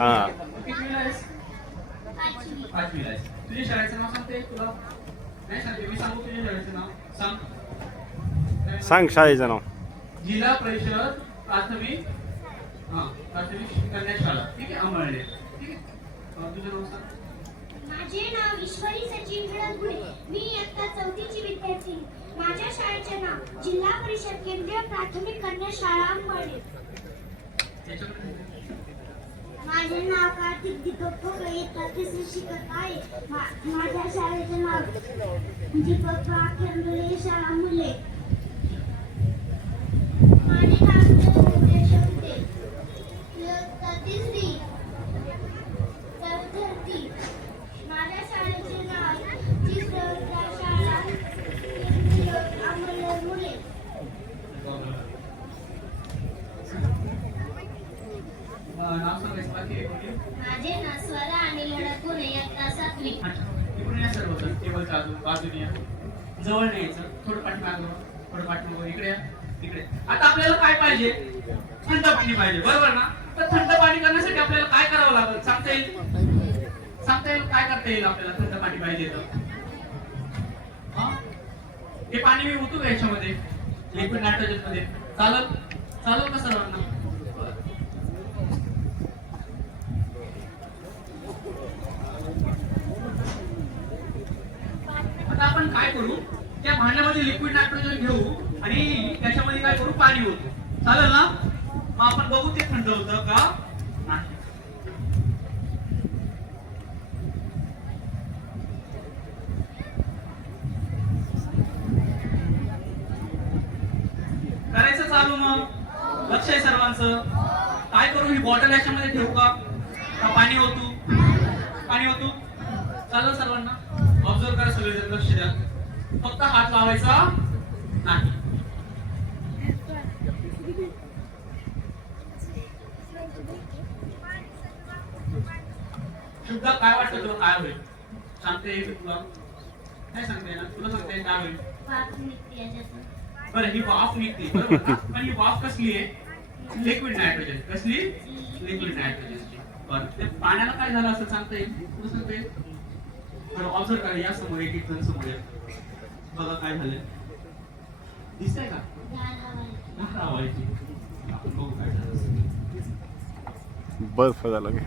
हा. कितवीला आहेस? पाचवीला आहेस. तुझ्या शाळेचं नाव सांगते तुला? नाही सांगते, मी सांगू तुझ्या शाळेचं नाव? सांग. सांग शाळेचं नाव. जिल्हा परिषद प्राथमिक प्राथमिक कन्या शाळा, ठीक आहे, अंबळनेर. ठीक आहे, तुझं नाव सांग. माझे नाव ईश्वरी सचिन खडकगुडे. मी इयत्ता 4ची विद्यार्थी. माझ्या शाळेचे नाव जिल्हा परिषद केंद्रीय प्राथमिक कन्या शाळा अंबळनेर. माझे नाव कार्तिक दीपक भोगळे. इयत्ता 3री शिकत आहे. माझ्या शाळेचे नाव दीपक प्राखेर मुले शाळा मुले. माझे नाव उद्देश होते. इयत्ता 3री चौथी. माझ्या शाळेचे नाव जिल्हा शाळा केंद्रीय अंबळनेर मुले. नाव सांगायचं बाकी आहे? माझे नाव स्वरा आणि लडकून इयत्ता 7वी. इकडून या सर्व जण टेबलच्या बाजूने या. जवळ नाही यायचं, थोडं पाठीमागं, थोडं पाठीमागं, इकडे या, इकडे. आता आपल्याला काय पाहिजे? थंड पाणी पाहिजे, बरोबर ना? तर थंड पाणी करण्यासाठी आपल्याला काय करावं लागेल सांगता येईल? सांगता येईल काय करता येईल आपल्याला थंड पाणी पाहिजे तर? हे पाणी मी ओतू का याच्यामध्ये, लिक्विड नायट्रोजन मध्ये? चालेल? चालेल का सर्वांना? आता आपण काय करू, त्या भांड्यामध्ये लिक्विड नायट्रोजन घेऊ आणि त्याच्यामध्ये काय करू, पाणी ओतू. चालेल ना? मग आपण बघू ते थंड होतं का नाही. करायचं चालू मग? लक्ष आहे सर्वांचं? काय करू, ही बॉटल याच्यामध्ये ठेवू का पाणी ओतू? पाणी ओतू? चालेल सर्वांना? ऑब्झर्व करा सगळेजण, लक्ष द्या. फक्त हात लावायचा नाही. शुद्ध काय वाटतं तुला, काय होईल? सांगते तुला? काय सांगते ना तुला? सांगते काय होईल? बरं, ही वाफ निघते बरोबर ना? पण ही वाफ कसली आहे? Liquid nitrogen. कसली? लिक्विड नायट्रोजनची. बरं, ते पाण्याला काय झालं असं सांगता येईल? तुला सांगता येईल? बरं, ऑब्झर्व करा, या समोर एक जण समोर या. बघा काय झालंय, दिसतंय का? धार हवायची. आपण बघू काय झालं. बर्फ झाला की.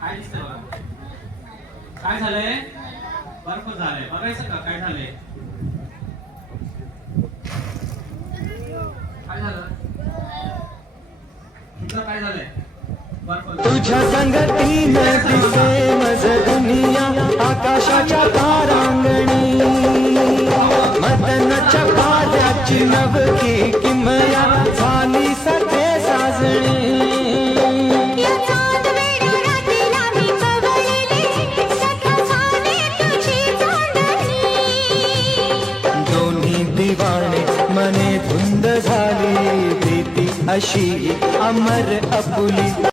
काय दिसतंय बघा, काय झालंय? बर्फ झालंय. बघायचं का काय झालंय? काय झालं? तुझं काय झालंय? बर्फ. तुझ्या संगतीनं दिसे मज दुनिया आकाशाच्या तारांगणी. मदनाच्या पाल्याची नवकी किमया झाली सते साजणी. मने धुंद झाली प्रीती अशी अमर अपुली.